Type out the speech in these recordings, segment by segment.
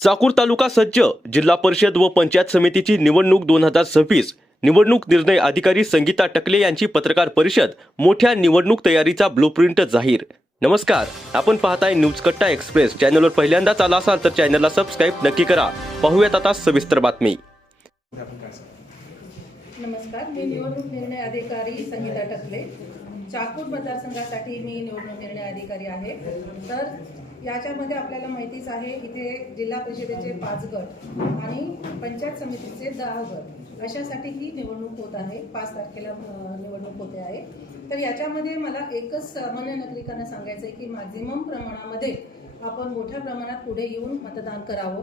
चाकूर तालुका सज्ज जिल्हा परिषद व पंचायत समितीची निवडणूक दोन हजार सव्वीस निवडणूक निर्णय अधिकारी संगीता टकले यांची पत्रकार परिषद मोठ्या निवडणूक तयारीचा ब्लूप्रिंट जाहीर. नमस्कार आपण पाहताय न्यूज कट्टा एक्सप्रेस. चॅनलवर पहिल्यांदाच आला असाल तर चॅनलला सबस्क्राईब नक्की करा. पाहूयात आता सविस्तर बातमी. नमस्कार मी निवडणूक निर्णय अधिकारी संगीता टकले. चाकूर मतदारसंघासाठी मी निवडणूक निर्णय अधिकारी आहे. तर याच्यामध्ये आपल्याला माहितीच आहे इथे जिल्हा परिषदेचे पाच गट आणि पंचायत समितीचे दहा गट. अशासाठी ही निवडणूक होत आहे पाच तारखेला निवडणूक होते आहे. तर याच्यामध्ये मला एकच सामान्य नागरिकांना सांगायचं आहे की मॅक्झिमम प्रमाणामध्ये आपण मोठ्या प्रमाणात पुढे येऊन मतदान करावं.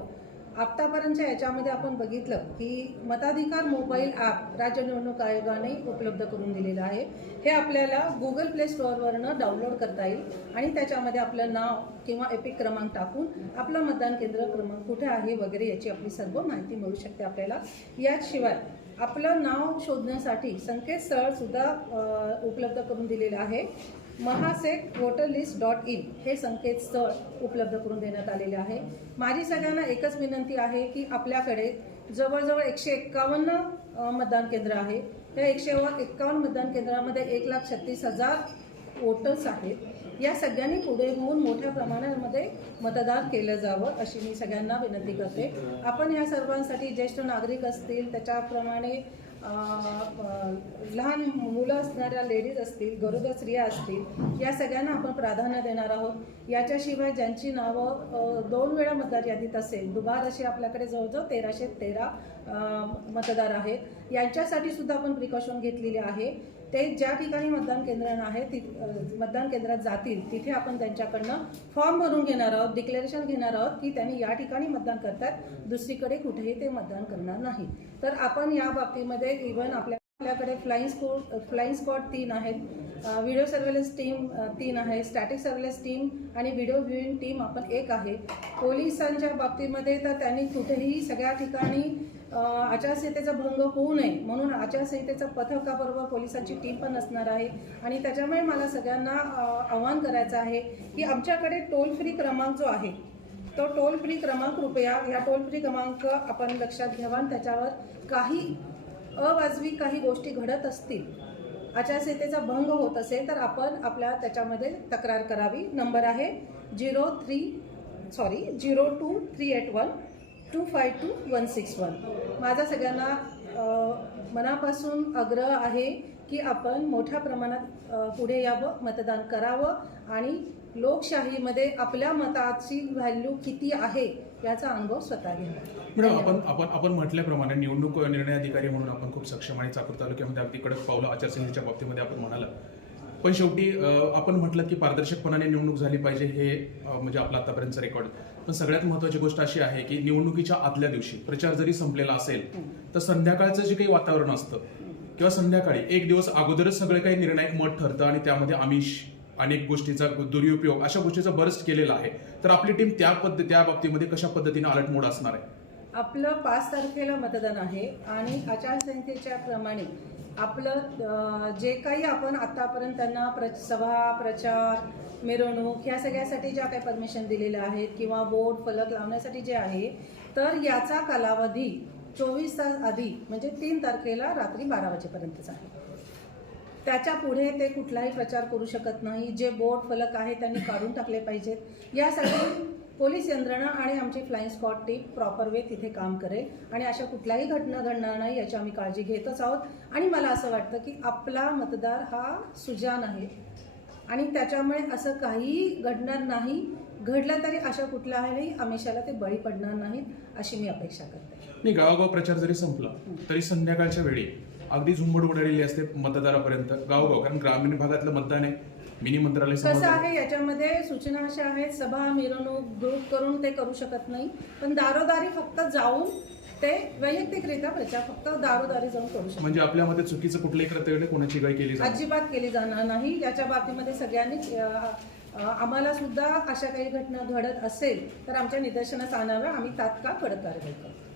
आत्तापर्यंतच्या याच्यामध्ये आपण बघितलं की मताधिकार मोबाईल ॲप राज्य निवडणूक आयोगाने उपलब्ध करून दिलेलं आहे. हे आपल्याला गुगल प्ले स्टोअरवरनं डाउनलोड करता येईल आणि त्याच्यामध्ये आपलं नाव किंवा एपिक क्रमांक टाकून आपलं मतदान केंद्र क्रमांक कुठे आहे वगैरे याची आपली सर्व माहिती मिळू शकते आपल्याला. याशिवाय आपलं नाव शोधण्यासाठी संकेतस्थळसुद्धा उपलब्ध करून दिलेलं आहे. Mahasec voter list dot in हे संकेतस्थळ उपलब्ध करून देण्यात आलेले आहे. माझी सगळ्यांना एकच विनंती आहे की आपल्याकडे जवळजवळ एकशे एक्कावन्न मतदान केंद्र आहे. त्या एकशे एक्कावन्न मतदान केंद्रामध्ये एक लाख छत्तीस हजार वोटर्स आहेत. या सगळ्यांनी पुढे होऊन मोठ्या प्रमाणामध्ये मतदान केलं जावं अशी मी सगळ्यांना विनंती करते. आपण ह्या सर्वांसाठी ज्येष्ठ नागरिक असतील त्याच्याप्रमाणे लहान मुलं असणाऱ्या लेडीज असतील गरोदर स्त्रिया असतील या सगळ्यांना आपण प्राधान्य देणार आहोत. याच्याशिवाय ज्यांची नावं दोन वेळा मतदार यादीत असेल दुबार अशी आपल्याकडे जवळजवळ तेराशे तेरा मतदार आहेत. यांच्यासाठी सुद्धा आपण प्रिकॉशन घेतलेली आहे. ते ज्या ठिकाणी मतदान केंद्र आहे ति मतदान केंद्रात जातील तिथे आपण त्यांच्याकडनं फॉर्म भरून घेणार आहोत डिक्लेरेशन घेणार आहोत की त्यांनी या ठिकाणी मतदान करतात. दुसरीकडे कुठेही ते मतदान करणार नाही. तर आपण या बाबतीमध्ये इव्हन आपल्या आपल्याकडे फ्लाईंग स्कूल फ्लाईंग स्क्वॉड तीन आहेत. व्हिडिओ सर्वेलन्स टीम तीन आहे. स्टॅटिक सर्वेलन्स टीम आणि व्हिडिओ व्ह्यूइंग टीम आपण एक आहे. पोलिसांच्या बाबतीमध्ये तर त्यांनी कुठेही सगळ्या ठिकाणी आचारसंहितेचा भंग होऊ नये म्हणून आचारसंहितेचा पथकाबरोबर पोलिसांची टीम पण असणार आहे. आणि त्याच्यामुळे मला सगळ्यांना आवाहन करायचं आहे की आमच्याकडे टोल फ्री क्रमांक जो आहे तो टोल फ्री क्रमांक कृपया या टोल फ्री क्रमांक आपण लक्षात घ्यावा आणि त्याच्यावर काही अवाजवी काही गोष्टी घडत असतील आचारसंहितेचा भंग होत असेल तर आपण आपल्या त्याच्यामध्ये तक्रार करावी. नंबर आहे zero three sorry zero two three eight one two five two one six one. माझा सगळ्यांना मनापासून आग्रह आहे की आपण मोठ्या प्रमाणात पुढे यावं मतदान करावं आणि लोकशाहीमध्ये आपल्या मताची व्हॅल्यू किती आहे याचा अनुभव स्वतः घ्यावा. मॅडम आपण आपण आपण म्हटल्याप्रमाणे निवडणूक निर्णय अधिकारी म्हणून आपण खूप सक्षम आणि चाकूर तालुक्यामध्ये अगदी कडक पावलं आचारसंहितेच्या बाबतीमध्ये आपण म्हणाला पण शेवटी आपण म्हटलं की पारदर्शकपणाने निवडणूक झाली पाहिजे हे म्हणजे आपला आतापर्यंतचा रेकॉर्ड. पण सगळ्यात महत्वाची गोष्ट अशी आहे की निवडणुकीच्या आदल्या दिवशी प्रचार जरी संपलेला असेल तर संध्याकाळचं जे काही वातावरण असतं किंवा संध्याकाळी एक दिवस अगोदरच सगळे काही निर्णायक मत ठरतं आणि त्यामध्ये आमिष अनेक गोष्टीचा दुरुपयोग अशा गोष्टीचा बरस्ट केलेला आहे. तर आपली टीम त्या पद्धती त्या बाबतीमध्ये कशा पद्धतीने अलर्ट मोड असणार आहे? आपलं पाच तारखेला मतदान आहे आणि आचारसंहितेच्या प्रमाणे आपलं जे काही आपण आतापर्यंत त्यांना प्र सभा प्रचार मिरवणूक या सगळ्यासाठी ज्या काही परमिशन दिलेल्या आहेत किंवा बोर्ड फलक लावण्यासाठी जे आहे तर याचा कालावधी चोवीस तास आधी म्हणजे तीन तारखेला रात्री बारा वाजेपर्यंतच आहे. त्याच्या पुढे ते कुठलाही प्रचार करू शकत नाही. जे बोर्ड फलक आहे त्यांनी काढून टाकले पाहिजेत. यासाठी पोलीस यंत्रणा आणि आमची flying spot team proper way तिथे काम करेल. आणि अशा कुठल्याही घटना घडणार नाही याची आम्ही काळजी घेतच आहोत. आणि मला असं वाटतं की आपला मतदार हा सुजान आहे. आणि त्याच्यामुळे असं काहीही घडणार नाही. घडलं तरी अशा कुठल्याही आमिषाला ते बळी पडणार नाहीत अशी मी अपेक्षा करते. मी गावागाव प्रचार जरी संपला तरी संध्याकाळच्या वेळी अगदी झुंबड उडलेली असते मतदारापर्यंत गावगाव. कारण ग्रामीण भागातलं मतदान आहे मिनी मंत्रालय कसं आहे याच्यामध्ये सूचना अशा आहेत सभा मिरवणूक ग्रुप करून ते करू शकत नाही. पण दारोदारी फक्त जाऊन ते वैयक्तिकरित्या प्रचार फक्त दारोदारी जाऊन करू शकतात. म्हणजे आपल्या मते चुकीचं कुठल्याही कृत्य कोणाची गाय केली जाते अजिबात केली जाणार नाही. याच्या बाबतीमध्ये सगळ्यांनी आम्हाला सुद्धा अशा काही घटना घडत असेल तर आमच्या निदर्शनास आणाव्या. आम्ही तात्काळ कडक कारवाई करू धन्यवाद.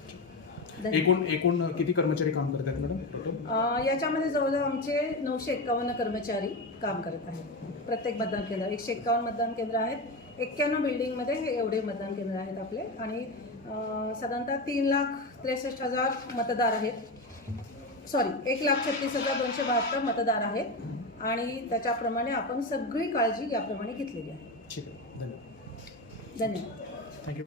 एकूण एकूण किती कर्मचारी काम करत आहेत मॅडम याच्यामध्ये जवळजवळ आमचे नऊशे एक्कावन्न कर्मचारी काम करत आहेत. प्रत्येक मतदान केंद्र एकशे एक्कावन्न मतदान केंद्र आहेत. एक्क्याण्णव बिल्डिंगमध्ये हे एवढे मतदान केंद्र आहेत आपले. आणि साधारणतः तीन लाख त्रेसष्ट हजार मतदार आहेत. सॉरी एक लाख छत्तीस हजार दोनशे बहात्तर मतदार आहेत. आणि त्याच्याप्रमाणे आपण सगळी काळजी याप्रमाणे घेतलेली आहे धन्यवाद. धन्यवाद.